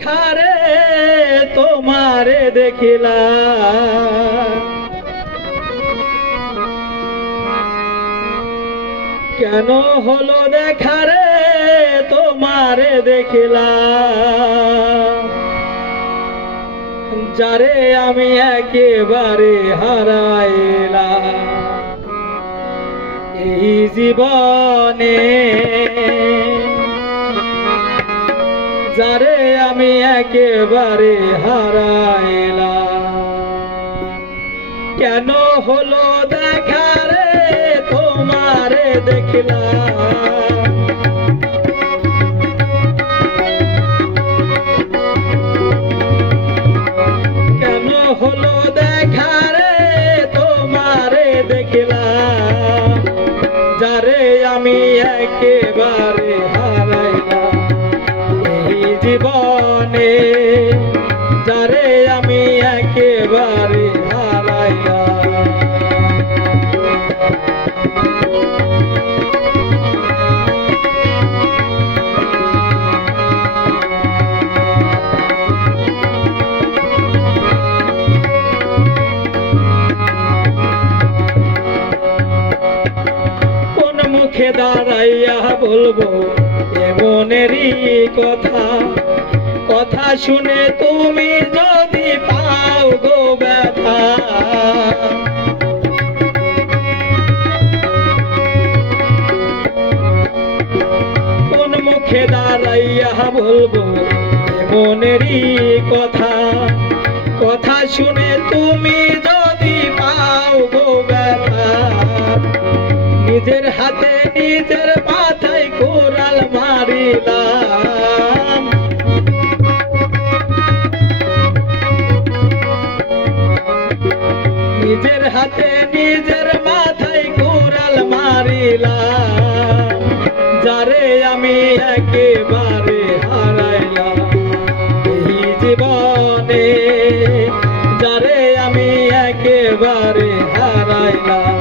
খারে তোমারে দেখিলা কেন হলো দেখারে তোমারে দেখিলা যারে আমি একেবারে হারাইলাম এই জীবনে যারে আমি একেবারে হারাইলাম কেন হলো দেখারে তোমারে দেখলাম কেন হলো দেখারে তোমারে দেখলাম যারে আমি একেবারে হারাইলাম জীবনে যারে আমি একেবারে হারাইলাম কোন মুখে দাঁড়াইয়া বলবো মনেরই কথা কথা শুনে তুমি যদি পাও গো ব্যথা কোন মুখে দাঁড়াইয়া বলবো মনেরই কথা কথা শুনে তুমি যদি পাও গো ব্যথা নিজের হাতে নিজের মাথায় কোরাল মারিলাম নিজের হাতে নিজের মাথায় কোরাল মারিলাম যারে আমি একেবারে হারাইলাম এই জীবনে যারে আমি একেবারে হারাইলাম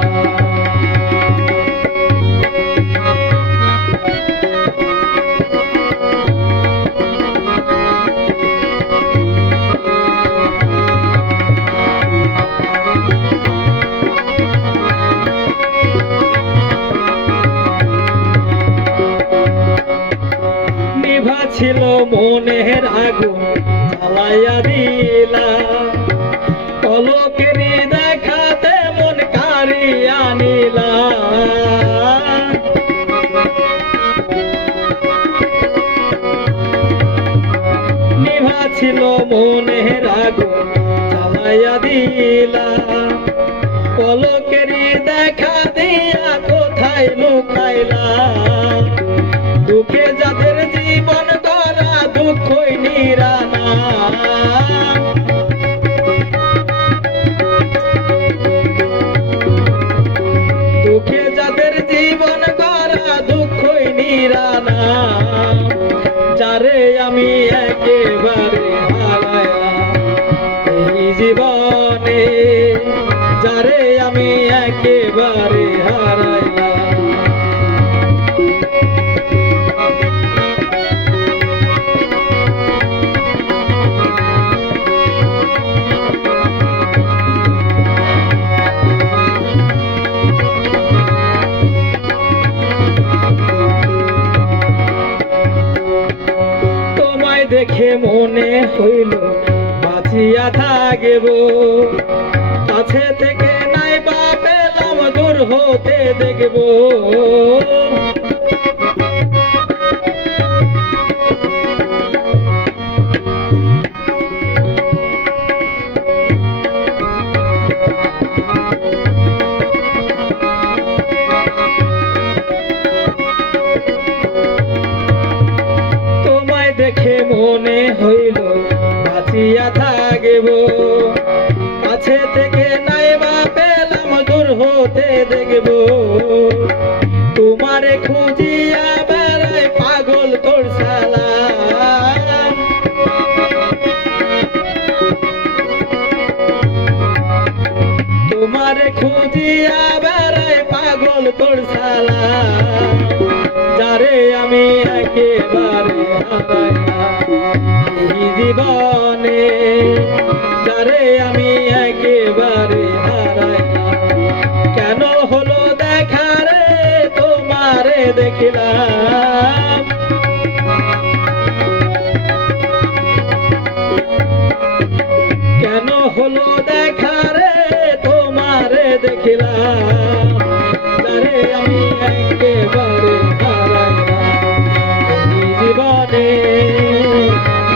ছিল মনের আগুন জ্বালাইয়া দিলা পলকেরই দেখাতে মন কারিয়া নিলা নিভা ছিল মনের আগুন জ্বালাইয়া দিলা পলকেরই দেখা দিয়া কোথায় লুকাইলা দুঃখে যাদের জীবন গড়া দুঃখই নিরানা দুঃখে যাদের জীবন গড়া দুঃখই নিরানা যারে আমি একেবারে হারাইলাম এই জীবনে যারে আমি একেবারে হারাইলাম দেখে মনে হইল বাঁচিয়া থাকিব কাছে থেকে নাই বা পেলাম দূর হতে দেখব দেখে মনে হইল বাঁচিয়া থাকিব কাছে থেকে নাই বা পেলাম দূর হতে দেখব তোমারে খুঁজিয়া বেড়াই পাগল তোর সালাম তোমারে খুঁজিয়া বেড়াই পাগল তোর সালাম যারে আমি একেবারে হারাইলাম জীবনে যারে আমি একেবারে হারাইলাম কেন হলো দেখা রে তোমারে দেখিলাম কেন হলো দেখা রে তোমারে দেখিলাম যারে আমি একেবারে হারাইলাম এই জীবনে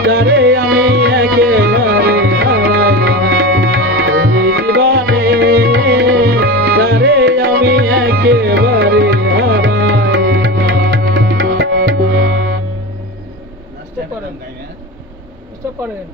যারে আমি একেবারে হারাইলাম এই জীবনে যারে আমি একেবারে হারাইলাম। করেন